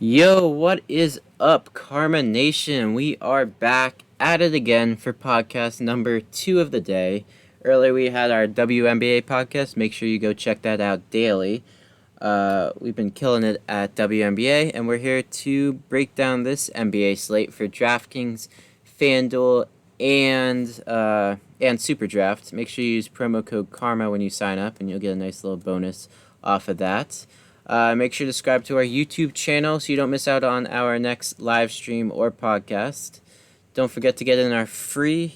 Yo, what is up, Karma Nation? We are back at it again for podcast number 2 of the day. Earlier we had our WNBA podcast. Make sure you go check that out daily. We've been killing it at WNBA, and we're here to break down this NBA slate for DraftKings, FanDuel, and Super Draft. Make sure you use promo code Karma when you sign up, and you'll get a nice little bonus off of that. Make sure to subscribe to our YouTube channel so you don't miss out on our next live stream or podcast. Don't forget to get in our free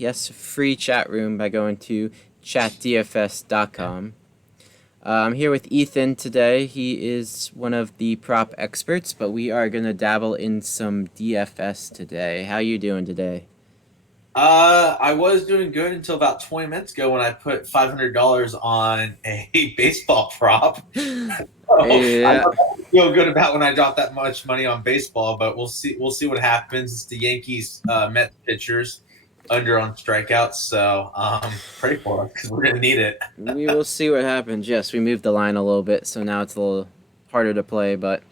chat room by going to chatdfs.com. I'm here with Ethan today. He is one of the prop experts, but we are going to dabble in some DFS today. How you doing today? I was doing good until about 20 minutes ago when I put $500 on a baseball prop. I Yeah. don't feel good about when I drop that much money on baseball, but we'll see. We'll see what happens. It's the Yankees, Mets pitchers under on strikeouts, so pray for us because we're gonna need it. We will see what happens. Yes, we moved the line a little bit, so now it's a little harder to play, but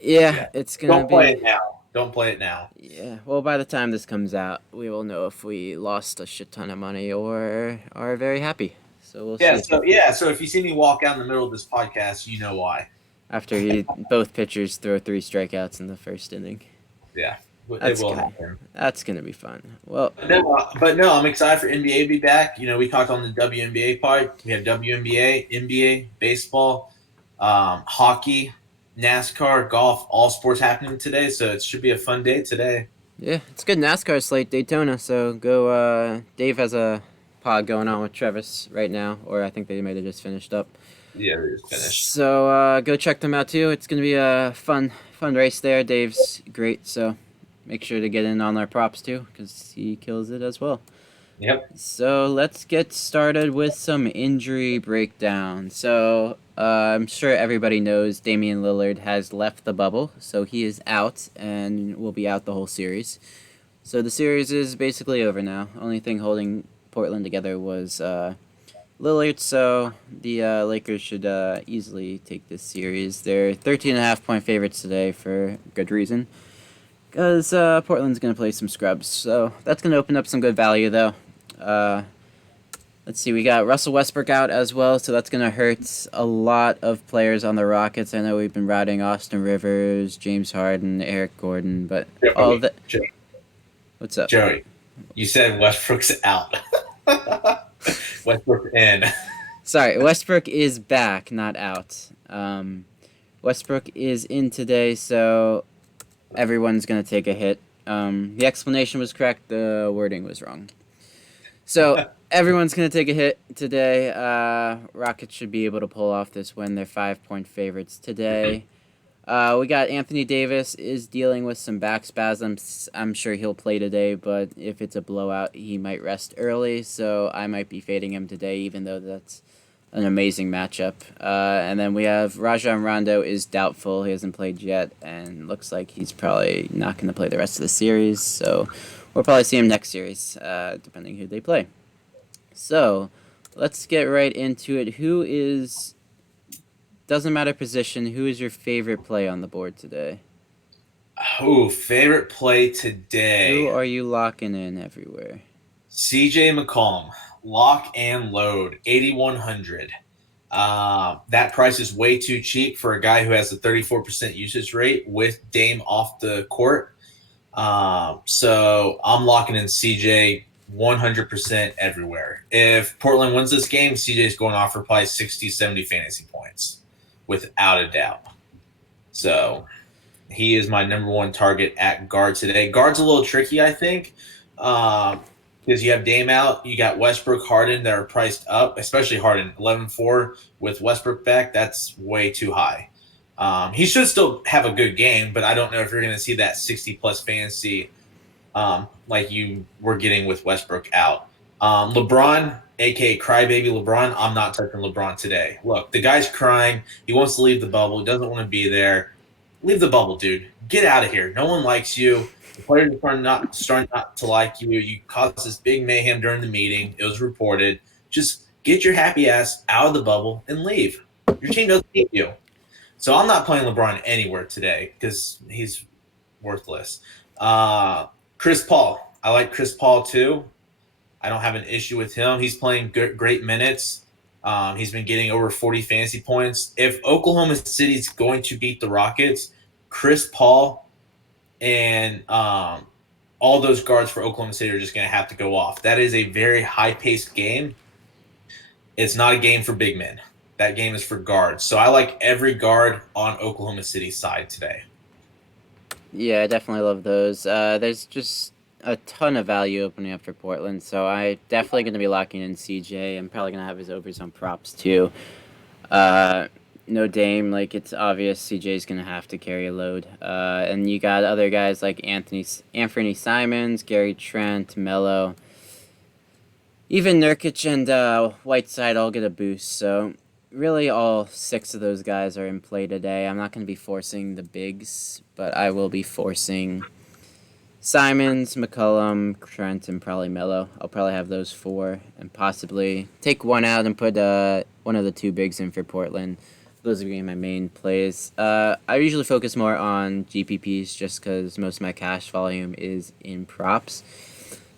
yeah, Yeah. it's going to Don't play be. it now. Don't play it now. Yeah, well, by the time this comes out, we will know if we lost a shit ton of money or are very happy. So we'll Yeah. see. So if you see me walk out in the middle of this podcast, you know why. After both pitchers throw 3 strikeouts in the first inning, Yeah, it that's will gonna happen. that's gonna be fun. Well, But no, I'm excited for NBA to be back. You know, we talked on the WNBA part. We have WNBA, NBA, baseball, hockey, NASCAR, golf, all sports happening today. So it should be a fun day today. yeah, it's a good NASCAR slate, Daytona. So go. Dave has a pod going on with Travis right now, or I think they might have just finished up. Yeah, it is finished. So go check them out too. It's gonna be a fun race there. Dave's great, so make sure to get in on our props too, because he kills it as well. Yep. So let's get started with some injury breakdown. So I'm sure everybody knows Damian Lillard has left the bubble, so he is out and will be out the whole series. So the series is basically over now. Only thing holding Portland together was Lillard, so the Lakers should easily take this series. They're 13.5 point favorites today for good reason. Because Portland's going to play some scrubs. So that's going to open up some good value, though. Uh, let's see, we got Russell Westbrook out as well, so that's going to hurt a lot of players on the Rockets. I know we've been routing Austin Rivers, James Harden, Eric Gordon, but all of Joey, the. What's up? Joey, you said Westbrook's out. Westbrook's in. Sorry, Westbrook is back, not out. Westbrook is in today, so everyone's going to take a hit. The explanation was correct, the wording was wrong. So everyone's going to take a hit today. Rockets should be able to pull off this win. They're 5 point favorites today. We got Anthony Davis is dealing with some back spasms. I'm sure he'll play today, but if it's a blowout, he might rest early. So I might be fading him today, even though that's an amazing matchup. And then we have Rajon Rondo is doubtful. He hasn't played yet, and looks like he's probably not going to play the rest of the series. So we'll probably see him next series, depending who they play. So let's get right into it. Doesn't matter position, who is your favorite play on the board today? Oh, favorite play Who today. are you locking in everywhere? CJ McCollum, lock and load, 8,100. That price is way too cheap for a guy who has a 34% usage rate with Dame off the court. So I'm locking in CJ 100% everywhere. If Portland wins this game, CJ is going off for probably 60, 70 fantasy points without a doubt. So he is my number one target at guard today. Guard's a little tricky, I think. Because you have Dame out, you got Westbrook, Harden that are priced up, especially Harden, 11-4 with Westbrook back. That's way too high. He should still have a good game, but I don't know if you're going to see that 60-plus fantasy like you were getting with Westbrook out. LeBron, a.k.a. Crybaby LeBron, I'm not touching LeBron today. Look, the guy's crying. He wants to leave the bubble. He doesn't want to be there. Leave the bubble, dude. Get out of here. No one likes you. The players are starting not to like you. You caused this big mayhem during the meeting. It was reported. Just get your happy ass out of the bubble and leave. Your team doesn't need you. So I'm not playing LeBron anywhere today because he's worthless. Chris Paul. I like Chris Paul too. I don't have an issue with him. He's playing great minutes. He's been getting over 40 fantasy points. If Oklahoma City's going to beat the Rockets, Chris Paul and all those guards for Oklahoma City are just going to have to go off. That is a very high-paced game. It's not a game for big men. That game is for guards. So I like every guard on Oklahoma City's side today. Yeah, I definitely love those. There's just a ton of value opening up for Portland, so I definitely going to be locking in CJ. I'm probably going to have his overs on props too. No Dame, like it's obvious CJ's going to have to carry a load. And you got other guys like Anthony Simons, Gary Trent, Melo. Even Nurkic and Whiteside all get a boost, so really all 6 of those guys are in play today. I'm not going to be forcing the bigs, but I will be forcing Simons, McCollum, Trent, and probably Melo. I'll probably have those 4 and possibly take one out and put one of the 2 bigs in for Portland. Those are being my main plays. I usually focus more on GPPs just because most of my cash volume is in props.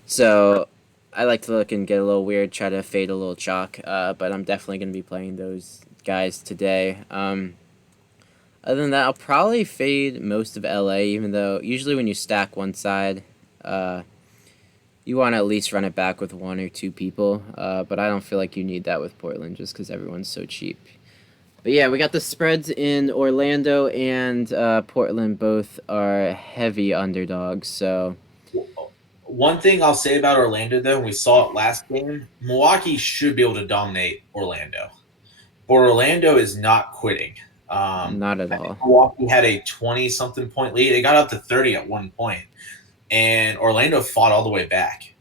So I like to look and get a little weird, try to fade a little chalk, but I'm definitely going to be playing those guys today. Other than that, I'll probably fade most of LA, even though usually when you stack one side, you want to at least run it back with 1 or 2 people, but I don't feel like you need that with Portland just because everyone's so cheap. But yeah, we got the spreads in Orlando and Portland. Both are heavy underdogs, so... One thing I'll say about Orlando, though, and we saw it last game, Milwaukee should be able to dominate Orlando. But Orlando is not quitting. Not at all. Milwaukee had a 20-something point lead. They got up to 30 at one point. And Orlando fought all the way back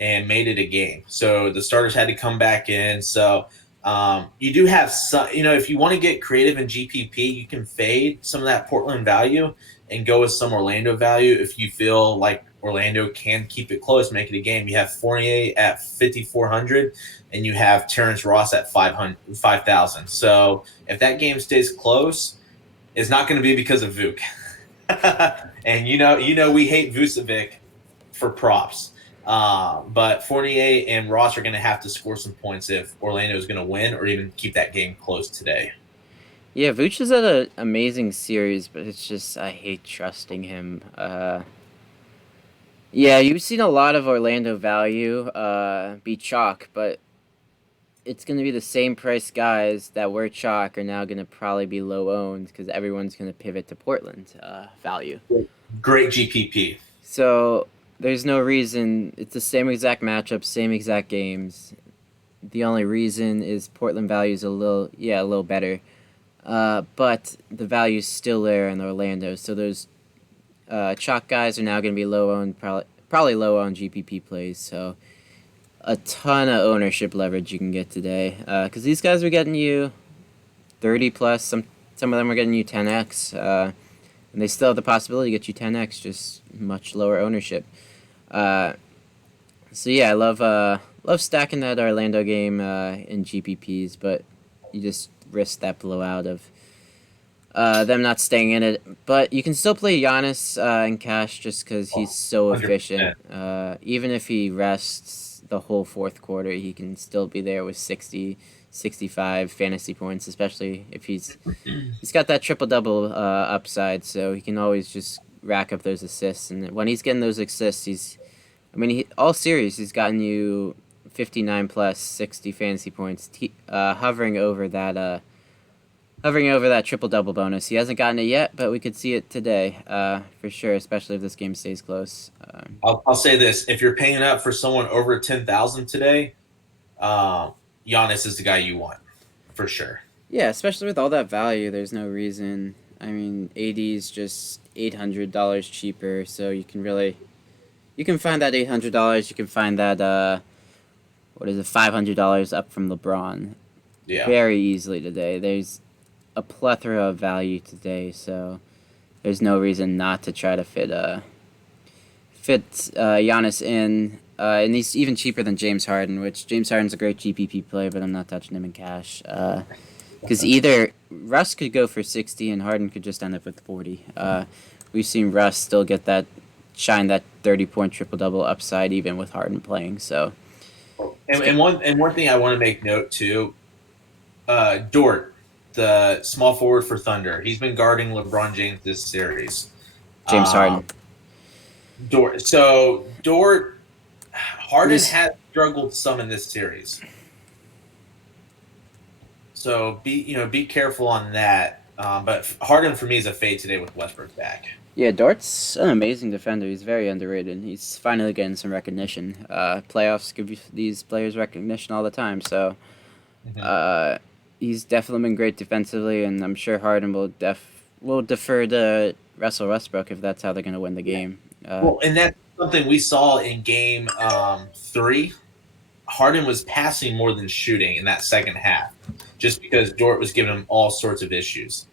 and made it a game. So the starters had to come back in. So you do have some, if you want to get creative in GPP, you can fade some of that Portland value and go with some Orlando value if you feel like Orlando can keep it close, make it a game. You have Fournier at 5,400, and you have Terrence Ross at 5,000. So if that game stays close, it's not going to be because of Vuk. And we hate Vucevic for props. But Fournier and Ross are going to have to score some points if Orlando is going to win or even keep that game close today. Yeah, Vooch is at an amazing series, but it's just I hate trusting him. Yeah, you've seen a lot of Orlando value be chalk, but it's going to be the same price guys that were chalk are now going to probably be low owned because everyone's going to pivot to Portland value. Great GPP. So there's no reason. It's the same exact matchup, same exact games. The only reason is Portland value is a little better. But the value's still there in Orlando. So those chalk guys are now going to be low owned, probably low owned GPP plays. So a ton of ownership leverage you can get today. Because these guys are getting you 30 plus. Some of them are getting you 10x. And they still have the possibility to get you 10x, just much lower ownership. So yeah, I love stacking that Orlando game in GPPs, but you just risk that blowout of them not staying in it. But you can still play Giannis in cash just because he's so efficient. Even if he rests the whole fourth quarter, he can still be there with 60, 65 fantasy points, especially if he's got that triple-double upside, so he can always just rack up those assists. And when he's getting those assists, all series, he's gotten you 59 plus 60 fantasy points, hovering over that triple-double bonus. He hasn't gotten it yet, but we could see it today for sure, especially if this game stays close. I'll say this. If you're paying up for someone over 10,000 today, Giannis is the guy you want, for sure. Yeah, especially with all that value, there's no reason. AD is just $800 cheaper, so you can find that $800. You can find that $500 up from LeBron. Yeah. Very easily today. There's a plethora of value today, so there's no reason not to try to fit Giannis in. And he's even cheaper than James Harden, which James Harden's a great GPP play, but I'm not touching him in cash. Because either Russ could go for 60, and Harden could just end up with 40. We've seen Russ still get that shine that 30-point triple double upside even with Harden playing. So, and one thing I want to make note too, Dort, the small forward for Thunder, he's been guarding LeBron James this series. James Um, Harden. Dort, Harden This, has struggled some in this series. So be careful on that. But Harden for me is a fade today with Westbrook back. yeah, Dort's an amazing defender. He's very underrated. He's finally getting some recognition. Playoffs give these players recognition all the time. So, Mhm. uh, he's definitely been great defensively, and I'm sure Harden will defer to Russell Westbrook if that's how they're going to win the game. Well, and that's something we saw in game 3. Harden was passing more than shooting in that second half, just because Dort was giving him all sorts of issues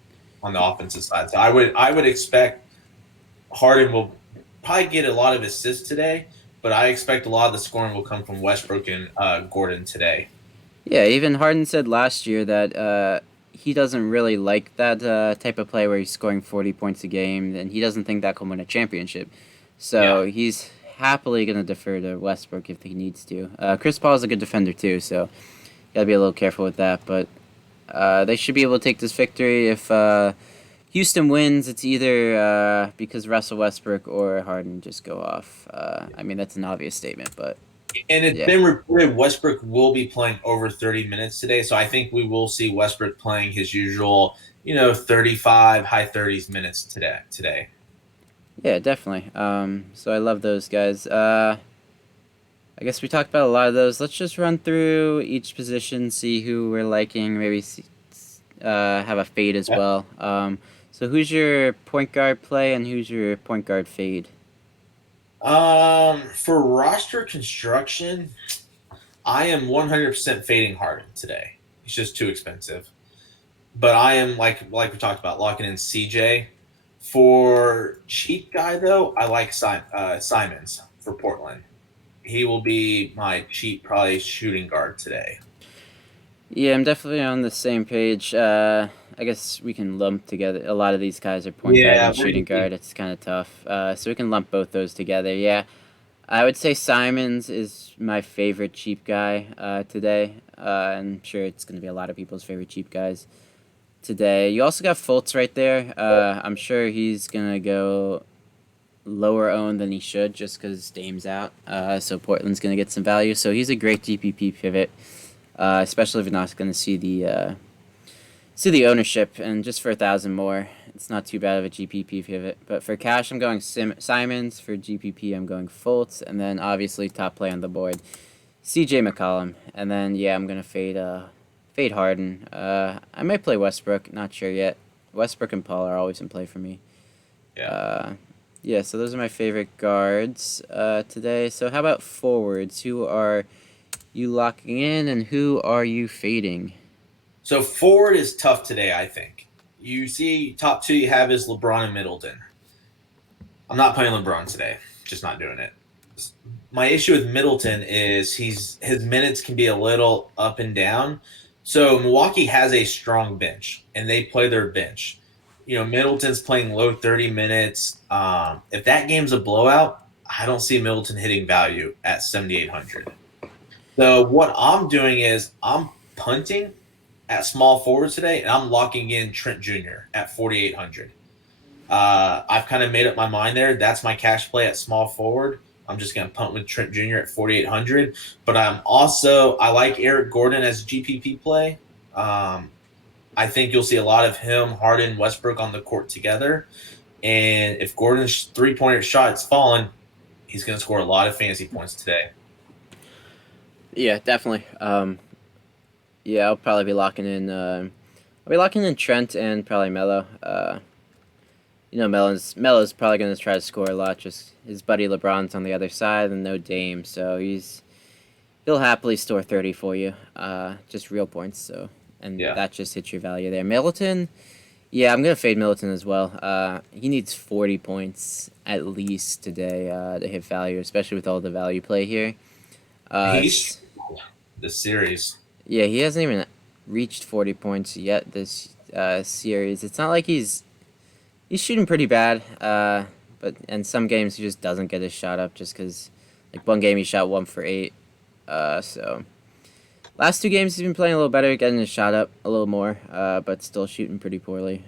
on the offensive side. So I would expect Harden will probably get a lot of assists today, but I expect a lot of the scoring will come from Westbrook and Gordon today. Yeah, even Harden said last year that he doesn't really like that type of play where he's scoring 40 points a game, and he doesn't think that can win a championship. Yeah. So he's happily going to defer to Westbrook if he needs to. Chris Paul is a good defender too, so you got to be a little careful with that. But they should be able to take this victory. If Houston wins, it's either because Russell Westbrook or Harden just go off. I mean, that's an obvious statement, but And it's yeah. been reported Westbrook will be playing over 30 minutes today. So I think we will see Westbrook playing his usual, 35, high 30s minutes today. Yeah, definitely. So I love those guys. I guess we talked about a lot of those. Let's just run through each position, see who we're liking, maybe have a fade as Yeah. well. So who's your point guard play and who's your point guard fade? For roster construction, I am 100% fading Harden today. He's just too expensive. But I am like we talked about locking in CJ. For cheap guy though, I like Simons for Portland. He will be my cheap probably shooting guard today. Yeah, I'm definitely on the same page. I guess we can lump together. A lot of these guys are point guard Yeah, and shooting guard. It's kind of tough. So we can lump both those together. Yeah, I would say Simons is my favorite cheap guy today. I'm sure it's going to be a lot of people's favorite cheap guys today. You also got Fultz right there. I'm sure he's going to go lower owned than he should just because Dame's out. So Portland's going to get some value. So he's a great GPP pivot, especially if you're not going to see the ownership. And just for 1,000 more, it's not too bad of a GPP pivot. But for cash, I'm going Simons. For GPP, I'm going Fultz. And then obviously top play on the board, CJ McCollum. And then, yeah, I'm going to fade Harden. I might play Westbrook. Not sure yet. Westbrook and Paul are always in play for me. yeah. Yeah, so those are my favorite guards today. So how about forwards? Who are you locking in and who are you fading? So forward is tough today, I think. You see top 2 you have is LeBron and Middleton. I'm not playing LeBron today. Just not doing it. My issue with Middleton is his minutes can be a little up and down. So Milwaukee has a strong bench, and they play their bench. Middleton's playing low 30 minutes. If that game's a blowout, I don't see Middleton hitting value at 7,800. So what I'm doing is I'm punting at small forward today, and I'm locking in Trent Jr. at 4,800. I've kind of made up my mind there. That's my cash play at small forward. I'm just going to punt with Trent Jr. at 4,800. But I like Eric Gordon as a GPP play. I think you'll see a lot of him, Harden, Westbrook on the court together. And if Gordon's 3-pointer shot's falling, he's going to score a lot of fantasy points today. Yeah, definitely. Yeah, I'll probably be locking in. I'll be locking in Trent and probably Melo. Melo's probably gonna try to score a lot. Just his buddy LeBron's on the other side and no Dame, so he'll happily store 30 for you. Just real points. So and Yeah. that just hits your value there. Middleton. Yeah, I'm gonna fade Middleton as well. He needs 40 points at least today to hit value, especially with all the value play here. He's this series. Yeah, he hasn't even reached 40 points yet series. It's not like he's shooting pretty bad. But in some games he just doesn't get his shot up just because, like one game he shot 1 for 8. So last 2 games he's been playing a little better, getting his shot up a little more. But still shooting pretty poorly.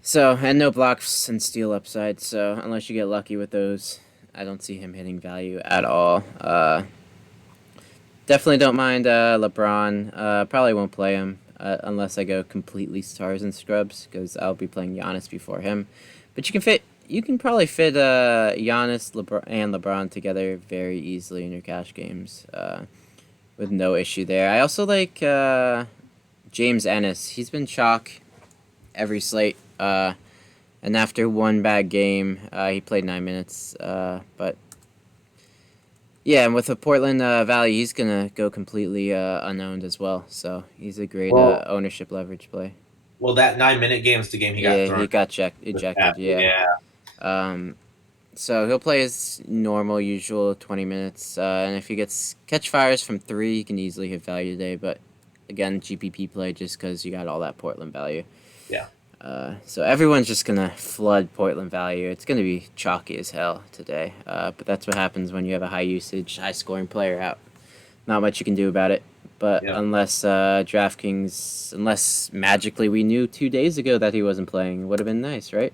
So and no blocks and steal upside. So unless you get lucky with those, I don't see him hitting value at all. Definitely don't mind LeBron. Probably won't play him unless I go completely stars and scrubs because I'll be playing Giannis before him. But you can probably fit Giannis, LeBron together very easily in your cash games with no issue there. I also like James Ennis. He's been chalk every slate. And after one bad game, he played 9 minutes. But yeah, and with the Portland value, he's gonna go completely unowned as well. So he's a great ownership leverage play. Well, that 9-minute game is the game he got Yeah, thrown. he got ejected. Yeah. So he'll play his normal, usual 20 minutes. And if he gets catch fires from 3, he can easily hit value today. But again, GPP play just because you got all that Portland value. Yeah. So everyone's just going to flood Portland value. It's going to be chalky as hell today. But that's what happens when you have a high usage, high scoring player out. Not much you can do about it. But unless unless magically we knew 2 days ago that he wasn't playing, it would have been nice, right?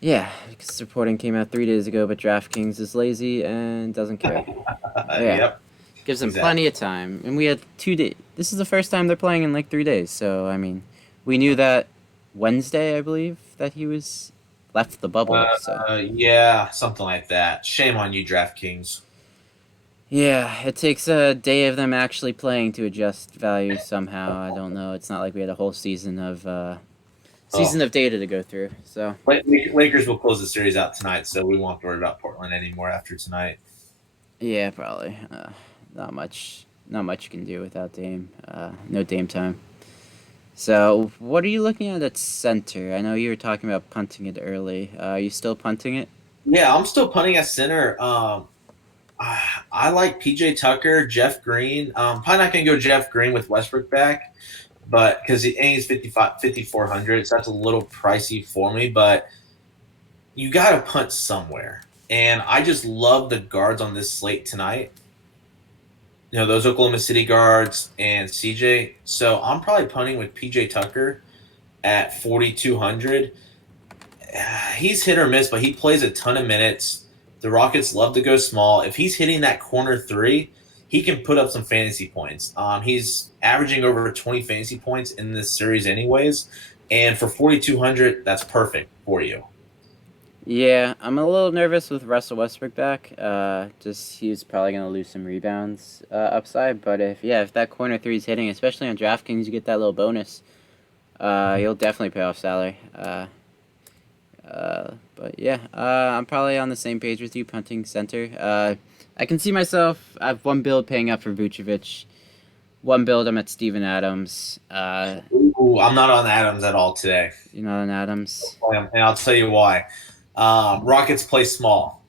Yeah, because this reporting came out 3 days ago, but DraftKings is lazy and doesn't care. Yep. Gives them plenty of time. And we had 2 days. This is the first time they're playing in like 3 days. So, I mean, we knew that Wednesday, I believe, that he was left the bubble. Yeah, something like that. Shame on you, DraftKings. Yeah, it takes a day of them actually playing to adjust value somehow. I don't know. It's not like we had a whole season of data to go through. So Lakers will close the series out tonight, so we won't worry about Portland anymore after tonight. Yeah, probably. Not much you can do without Dame. No Dame time. So what are you looking at center? I know you were talking about punting it early. Are you still punting it? Yeah, I'm still punting at center. I like PJ Tucker, Jeff Green. Probably not going to go Jeff Green with Westbrook back, but because he's 5,400, so that's a little pricey for me. But you got to punt somewhere, and I just love the guards on this slate tonight. You know, those Oklahoma City guards and CJ. So I'm probably punting with PJ Tucker at 4,200. He's hit or miss, but he plays a ton of minutes. The Rockets love to go small. If he's hitting that corner 3, he can put up some fantasy points. He's averaging over 20 fantasy points in this series anyways. And for 4,200, that's perfect for you. Yeah, I'm a little nervous with Russell Westbrook back. Just he's probably going to lose some rebounds upside. But if that corner 3 is hitting, especially on DraftKings, you get that little bonus. He'll definitely pay off salary. But yeah, I'm probably on the same page with you, punting center. I can see myself. I have one build paying up for Vucevic. One build, I'm at Steven Adams. Ooh, I'm not on Adams at all today. You're not on Adams? And I'll tell you why. Rockets play small.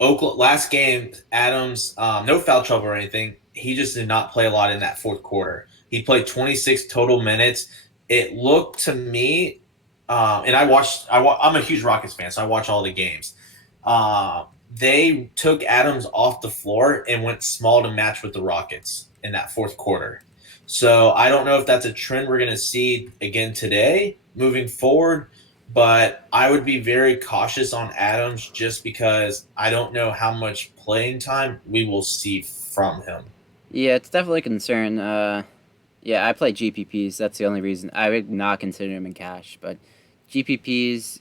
Oakland, last game, Adams, no foul trouble or anything. He just did not play a lot in that fourth quarter. He played 26 total minutes. It looked to me, and I'm a huge Rockets fan, so I watch all the games. They took Adams off the floor and went small to match with the Rockets in that fourth quarter. So I don't know if that's a trend we're going to see again today moving forward, but I would be very cautious on Adams just because I don't know how much playing time we will see from him. Yeah, it's definitely a concern. Yeah, I play GPPs. That's the only reason. I would not consider him in cash, but GPPs,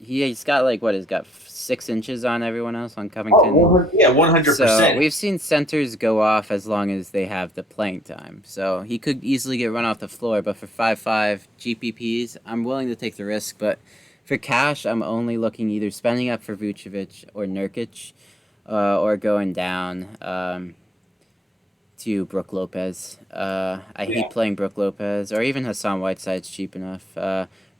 he's got he's got 6 inches on everyone else on Covington. Oh, yeah, 100%. So we've seen centers go off as long as they have the playing time. So he could easily get run off the floor, but for 5.5 GPPs, I'm willing to take the risk. But for cash, I'm only looking either spending up for Vucevic or Nurkic, or going down to Brooke Lopez. I hate playing Brooke Lopez, or even Hassan Whiteside's cheap enough.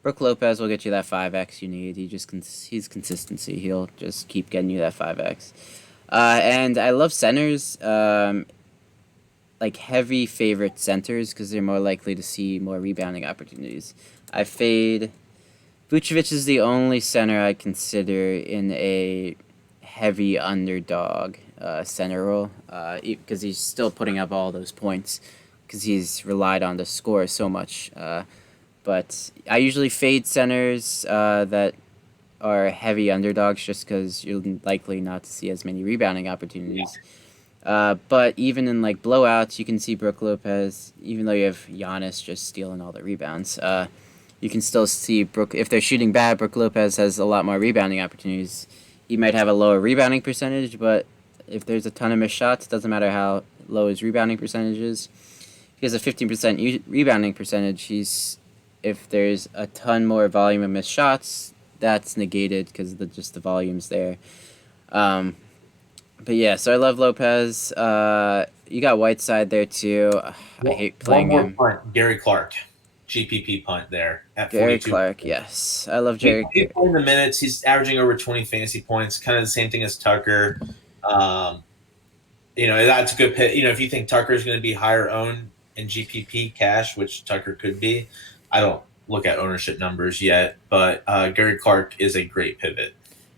Brooke Lopez will get you that 5x you need. He's consistency. He'll just keep getting you that 5x. And I love centers. like heavy favorite centers because they're more likely to see more rebounding opportunities. I fade. Vucevic is the only center I consider in a heavy underdog center role because he's still putting up all those points because he's relied on to score so much. But I usually fade centers that are heavy underdogs just because you're likely not to see as many rebounding opportunities. But even in like blowouts, you can see Brooke Lopez, even though you have Giannis just stealing all the rebounds. You can still see Brooke if they're shooting bad. Brooke Lopez has a lot more rebounding opportunities. He might have a lower rebounding percentage, but if there's a ton of missed shots, it doesn't matter how low his rebounding percentage is. He has a 15% rebounding percentage. If there's a ton more volume of missed shots, that's negated because just the volume's there. But yeah, so I love Lopez. You got Whiteside there too. I hate playing him. Punt, Gary Clark, GPP punt there at Gary 42. Clark, yes, I love Jerry. He's playing the minutes. He's averaging over 20 fantasy points. Kind of the same thing as Tucker. That's a good pick. If you think Tucker is going to be higher owned in GPP cash, which Tucker could be, I don't look at ownership numbers yet, but Gary Clark is a great pivot.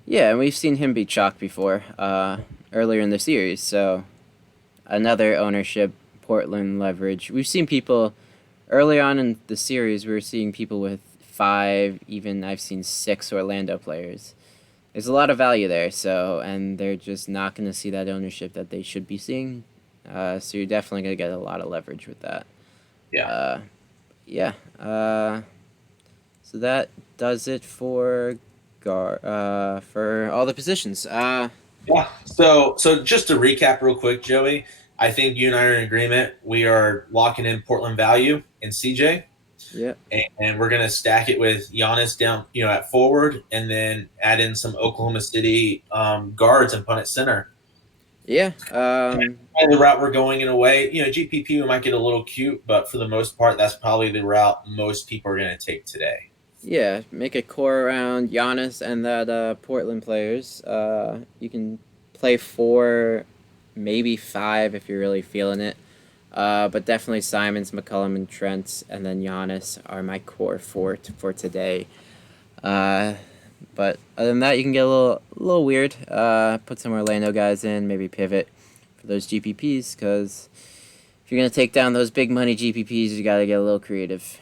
Yeah, and we've seen him be chalked before earlier in the series. So another ownership Portland leverage. We've seen people early on in the series. We were seeing people with 5, even I've seen 6 Orlando players. There's a lot of value there. And they're just not going to see that ownership that they should be seeing. So you're definitely going to get a lot of leverage with that. Yeah. So that does it for all the positions. Yeah. So just to recap real quick, Joey, I think you and I are in agreement. We are locking in Portland value in CJ. Yeah. And we're gonna stack it with Giannis down, at forward, and then add in some Oklahoma City guards and punt at center. Yeah. The route we're going in a way, GPP we might get a little cute, but for the most part, that's probably the route most people are gonna take today. Yeah, make a core around Giannis and that Portland players. You can play 4, maybe 5 if you're really feeling it. But definitely Simons, McCollum, and Trent, and then Giannis are my core for today. But other than that, you can get a little weird. Put some Orlando guys in, maybe pivot for those GPPs, because if you're gonna take down those big money GPPs, you gotta get a little creative.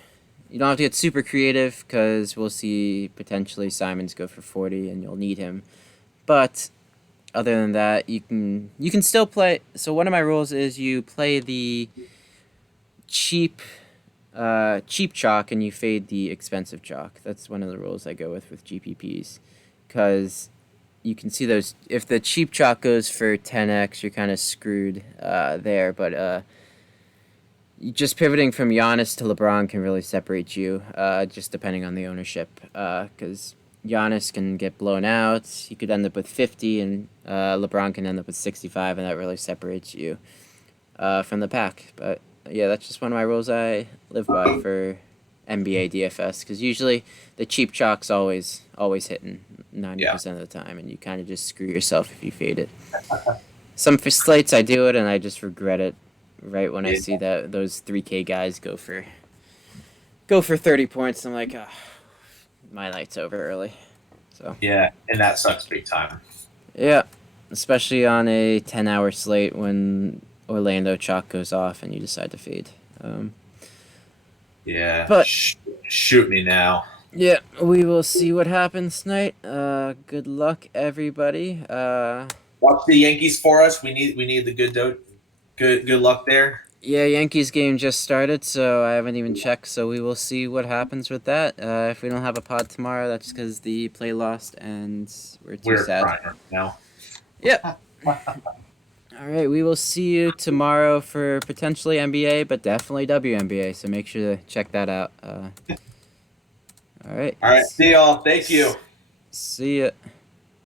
You don't have to get super creative because we'll see potentially Simons go for 40 and you'll need him. But other than that, you can still play. So one of my rules is you play the cheap chalk and you fade the expensive chalk. That's one of the rules I go with GPPs, because you can see those. If the cheap chalk goes for 10x, you're kind of screwed there. But just pivoting from Giannis to LeBron can really separate you, just depending on the ownership. Because Giannis can get blown out. He could end up with 50, and LeBron can end up with 65, and that really separates you from the pack. But yeah, that's just one of my rules I live by for NBA DFS, because usually the cheap chalk's always hitting 90% of the time, and you kind of just screw yourself if you fade it. Some for slates I do it, and I just regret it right when I see that those 3K guys go for 30 points. I'm like, oh, my night's over early. So yeah, and that sucks big time. Yeah, especially on a 10-hour slate when Orlando chalk goes off and you decide to fade. Yeah, but shoot me now. Yeah, we will see what happens tonight. Good luck, everybody. Watch the Yankees for us. We need the good luck there. Yeah, Yankees game just started, so I haven't even checked. So we will see what happens with that. If we don't have a pod tomorrow, that's because the play lost and we're sad right now. Yeah. All right, we will see you tomorrow for potentially NBA, but definitely WNBA. So make sure to check that out. All right. See y'all. Thank you. See ya.